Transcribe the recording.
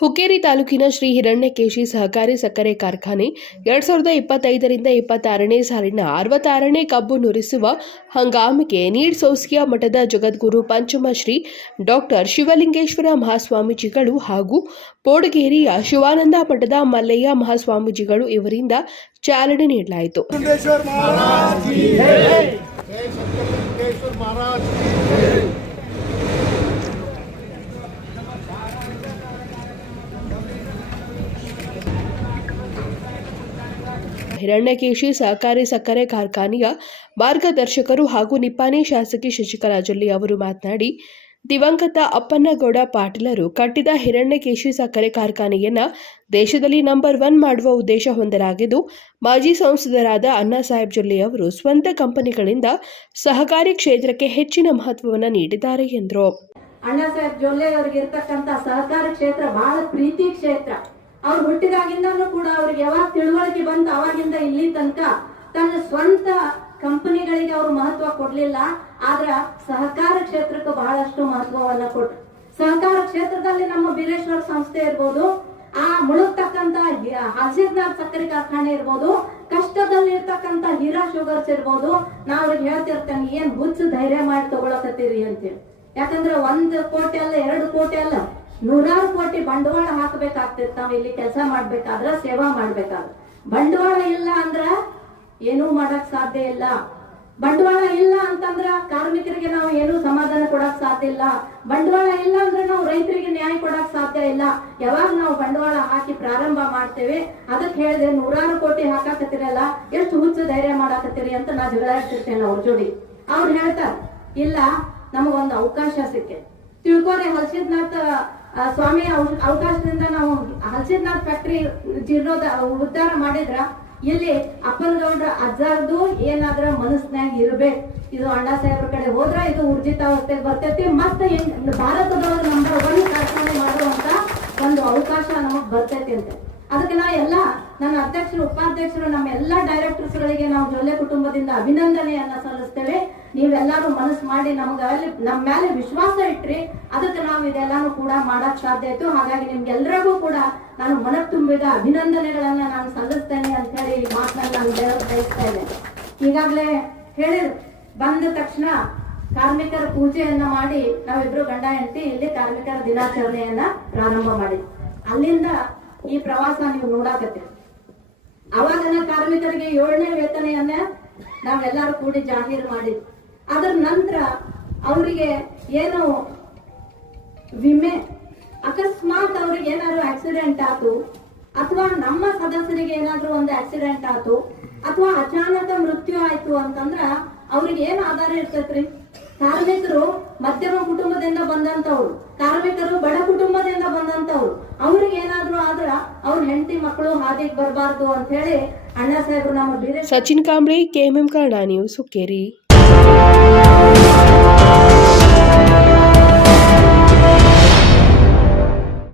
ಹುಕ್ಕೇರಿ ತಾಲೂಕಿನ ಶ್ರೀ ಹಿರಣ್ಯಕೇಶಿ ಸಹಕಾರಿ ಸಕ್ಕರೆ ಕಾರ್ಖಾನೆ ಎರಡ್ ಸಾವಿರದ ಇಪ್ಪತ್ತೈದರಿಂದ ಇಪ್ಪತ್ತಾರನೇ ಸಾಲಿನ ಅರವತ್ತಾರನೇ ಕಬ್ಬು ನುರಿಸುವ ಹಂಗಾಮಿಗೆ ನೀಡ್ ಸೋಸಿಯಾ ಮಠದ ಜಗದ್ಗುರು ಪಂಚಮಶ್ರೀ ಡಾಕ್ಟರ್ ಶಿವಲಿಂಗೇಶ್ವರ ಮಹಾಸ್ವಾಮೀಜಿಗಳು ಹಾಗೂ ಪೋಡಗೇರಿಯ ಶಿವಾನಂದ ಮಠದ ಮಲ್ಲಯ್ಯ ಮಹಾಸ್ವಾಮೀಜಿಗಳು ಇವರಿಂದ ಚಾಲನೆ ನೀಡಲಾಯಿತು. ಹಿರಣ್ಯಕೇಶಿ ಸಹಕಾರಿ ಸಕ್ಕರೆ ಕಾರ್ಖಾನೆಯ ಮಾರ್ಗದರ್ಶಕರು ಹಾಗೂ ನಿಪ್ಪಾಣಿ ಶಾಸಕಿ ಶಶಿಕಲಾ ಜೊಲ್ಲಿ ಅವರು ಮಾತನಾಡಿ, ದಿವಂಗತ ಅಪ್ಪನ್ನಗೌಡ ಪಾಟೀಲರು ಕಟ್ಟಿದ ಹಿರಣ್ಯಕೇಶಿ ಸಕ್ಕರೆ ಕಾರ್ಖಾನೆಯನ್ನ ದೇಶದಲ್ಲಿ ನಂಬರ್ ಒನ್ ಮಾಡುವ ಉದ್ದೇಶ ಹೊಂದಲಾಗಿದ್ದು, ಮಾಜಿ ಸಂಸದರಾದ ಅಣ್ಣಾ ಸಾಹೇಬ್ ಜೊಲ್ಲೆ ಅವರು ಸ್ವಂತ ಕಂಪನಿಗಳಿಂದ ಸಹಕಾರಿ ಕ್ಷೇತ್ರಕ್ಕೆ ಹೆಚ್ಚಿನ ಮಹತ್ವವನ್ನು ನೀಡಿದ್ದಾರೆ ಎಂದರು. ಅಣ್ಣಾ ಸಾಹೇಬ್ ಜೊಲ್ಲೆ ಅವರಿಗೆ ಇರತಕ್ಕಂಥ ಸಹಕಾರ ಕ್ಷೇತ್ರ ಬಹಳ ಪ್ರೀತಿ ಕ್ಷೇತ್ರ. ಅವ್ರು ಹುಟ್ಟಿದಾಗಿಂದನೂ ಕೂಡ ಅವ್ರಿಗೆ ಯಾವಾಗ ತಿಳುವಳಿಕೆ ಬಂತು ಅವಾಗಿಂದ ಇಲ್ಲಿ ತನಕ ತನ್ನ ಸ್ವಂತ ಕಂಪನಿಗಳಿಗೆ ಅವರು ಮಹತ್ವ ಕೊಡ್ಲಿಲ್ಲ, ಆದ್ರ ಸಹಕಾರ ಕ್ಷೇತ್ರಕ್ಕೆ ಬಹಳಷ್ಟು ಮಹತ್ವವನ್ನ ಕೊಟ್ರು. ಸಹಕಾರ ಕ್ಷೇತ್ರದಲ್ಲಿ ನಮ್ಮ ಬೀರೇಶ್ವರ ಸಂಸ್ಥೆ ಇರ್ಬೋದು, ಆ ಮುಳುಗ್ತಕ್ಕಂತ ಹಸಿರ್ನಾಥ್ ಸಕ್ಕರೆ ಕಾರ್ಖಾನೆ ಇರ್ಬೋದು ಕಷ್ಟದಲ್ಲಿ ಇರ್ತಕ್ಕಂತ ಹೀರಾ ಶುಗರ್ಸ್ ಇರ್ಬೋದು ನಾ ಅವ್ರಿಗೆ ಹೇಳ್ತಿರ್ತೇನೆ, ಏನ್ ಹುಚ್ಚು ಧೈರ್ಯ ಮಾಡಿ ತಗೊಳಕತ್ತೀರಿ ಅಂತೇಳಿ. ಯಾಕಂದ್ರೆ ಒಂದ್ ಕೋಟಿ ಅಲ್ಲ, ಎರಡು ಕೋಟಿ ಅಲ್ಲ. ನೂರಾರು ಕೋಟಿ ಬಂಡವಾಳ ಹಾಕಬೇಕಾಗ್ತಿತ್ತು. ನಾವು ಇಲ್ಲಿ ಕೆಲಸ ಮಾಡ್ಬೇಕಾದ್ರ ಸೇವಾ ಮಾಡ್ಬೇಕಾದ್ರ. ಬಂಡವಾಳ ಇಲ್ಲ ಅಂದ್ರ ಏನೂ ಮಾಡಕ್ ಸಾಧ್ಯ ಇಲ್ಲ. ಬಂಡವಾಳ ಇಲ್ಲ ಅಂತಂದ್ರ ಕಾರ್ಮಿಕರಿಗೆ ನಾವು ಏನು ಸಮಾಧಾನ ಕೊಡಕ್ ಸಾಧ್ಯ ಇಲ್ಲ. ಬಂಡವಾಳ ಇಲ್ಲ ಅಂದ್ರೆ ನಾವು ರೈತರಿಗೆ ನ್ಯಾಯ ಕೊಡಕ್ ಸಾಧ್ಯ ಇಲ್ಲ. ಯಾವಾಗ ನಾವು ಬಂಡವಾಳ ಹಾಕಿ ಪ್ರಾರಂಭ ಮಾಡ್ತೇವೆ ಅದಕ್ಕೆ ಹೇಳಿದೆ ನೂರಾರು ಕೋಟಿ ಹಾಕಾಕತ್ತಿರಲ್ಲ ಎಷ್ಟು ಹುಚ್ಚು ಧೈರ್ಯ ಮಾಡಾಕತ್ತೀರಿ ಅಂತ ನಾ ಜಗಳಾಡ್ತಿರ್ತೇನೆ ಅವ್ರ ಜೋಡಿ. ಅವ್ರು ಹೇಳ್ತಾರ ಇಲ್ಲ ನಮಗೊಂದು ಅವಕಾಶ ಸಿಕ್ಕೆ. ತಿಳ್ಕೊರಿ ಹರ್ಷಿದ್ನಾಥ್ ಆ, ಸ್ವಾಮಿ ಅವ- ಅವಕಾಶದಿಂದ ನಾವು ಹಲಸಿನಾಥ್ ಫ್ಯಾಕ್ಟ್ರಿ ಜೀರ್ಣೋದ ಉದ್ಧಾರ ಮಾಡಿದ್ರ ಇಲ್ಲಿ ಅಪ್ಪನಗೌಡ್ರ ಅಜ್ಜಾರ್ದು ಏನಾದ್ರ ಮನಸ್ನಾಗ ಇರ್ಬೇಕು. ಇದು ಅಣ್ಣ ಸಾಹೇಬ್ರ ಕಡೆ ಹೋದ್ರ ಇದು ಊರ್ಜಿತಾವಸ್ಥೆಗೆ ಬರ್ತೈತಿ. ಮತ್ತೆ ಭಾರತದವ್ರ ನಂಬರ್ ಒನ್ ಕಾರ್ಖಾನೆ ಮಾಡುವಂತ ಒಂದು ಅವಕಾಶ ನಮಗ್ ಬರ್ತೈತಿ ಅಂತ. ಅದಕ್ಕೆ ನಾ ಎಲ್ಲ ನನ್ನ ಅಧ್ಯಕ್ಷರು, ಉಪಾಧ್ಯಕ್ಷರು, ನಮ್ಮ ಎಲ್ಲಾ ಡೈರೆಕ್ಟರ್ಸ್ ಗಳಿಗೆ ನಾವು ಜೊಲ್ಲೆ ಕುಟುಂಬದಿಂದ ಅಭಿನಂದನೆಯನ್ನ ಸಲ್ಲಿಸ್ತೇವೆ. ನೀವೆಲ್ಲರೂ ಮನಸ್ಸು ಮಾಡಿ ನಮ್ಗೆ ನಮ್ಮ ಮೇಲೆ ವಿಶ್ವಾಸ ಇಟ್ರಿ, ಅದಕ್ಕೆ ನಾವು ಇದೆಲ್ಲಾನು ಕೂಡ ಮಾಡಕ್ ಸಾಧ್ಯ ಆಯ್ತು. ಹಾಗಾಗಿ ನಿಮ್ಗೆಲ್ರಿಗೂ ಕೂಡ ನಾನು ಮನ ತುಂಬಿದ ಅಭಿನಂದನೆಗಳನ್ನ ನಾನು ಸಲ್ಲಿಸ್ತೇನೆ ಅಂತ ಹೇಳಿ ಈ ಮಾತನ್ನ ನಾನು ಬಯಸ್ತಾ ಇದ್ದೇನೆ. ಈಗಾಗಲೇ ಹೇಳಿದ್ರು. ಬಂದ ತಕ್ಷಣ ಕಾರ್ಮಿಕರ ಪೂಜೆಯನ್ನ ಮಾಡಿ ನಾವಿಬ್ರು ಗಂಡ ಹೆಂಡತಿ ಇಲ್ಲಿ ಕಾರ್ಮಿಕರ ದಿನಾಚರಣೆಯನ್ನ ಪ್ರಾರಂಭ ಮಾಡಿ ಅಲ್ಲಿಂದ ಈ ಪ್ರವಾಸ ನೀವು ನೋಡಾಕತ್ತೀರಿ. ಅವಾಗನ ಕಾರ್ಮಿಕರಿಗೆ ಏಳನೇ ವೇತನೆಯನ್ನ ನಾವೆಲ್ಲರೂ ಕೂಡಿ ಜಾಹೀರು ಮಾಡಿ ಅದರ ನಂತರ ಅವರಿಗೆ ಏನು ವಿಮೆ, ಅಕಸ್ಮಾತ್ ಅವ್ರಿಗೆ ಏನಾದ್ರು ಆಕ್ಸಿಡೆಂಟ್ ಆತು ಅಥವಾ ನಮ್ಮ ಸದಸ್ಯರಿಗೆ ಏನಾದ್ರು ಒಂದು ಆಕ್ಸಿಡೆಂಟ್ ಆತು ಅಥವಾ ಅಚಾನಕ ಮೃತ್ಯು ಆಯ್ತು ಅಂತಂದ್ರ ಅವ್ರಿಗೆ ಏನು ಆಧಾರ ಇರ್ತೈತ್ರಿ? ಕಾರ್ಮಿಕರು ಮಧ್ಯಮ ಕುಟುಂಬದಿಂದ ಬಂದಂತವ್ರು ಕಾರ್ಮಿಕರು ಬಡ ಕುಟುಂಬದಿಂದ ಬಂದಂತವ್ರು ಅವ್ರಿಗೆ ಏನಾದ್ರು ಆದ್ರ ಅವ್ರ ಹೆಂಡತಿ ಮಕ್ಕಳು ಹಾದಿಗೆ ಬರಬಾರ್ದು ಅಂತ ಹೇಳಿ ಅಣ್ಣ ಸಾಹೇಬ್ರು ನಮ್ಮ ಸಚಿನ್ ಕಾಂಬ್ಳೆ ಕೆಎಂಎಂ ಕನ್ನಡ ನ್ಯೂಸ್ ಹುಕ್ಕೇರಿ.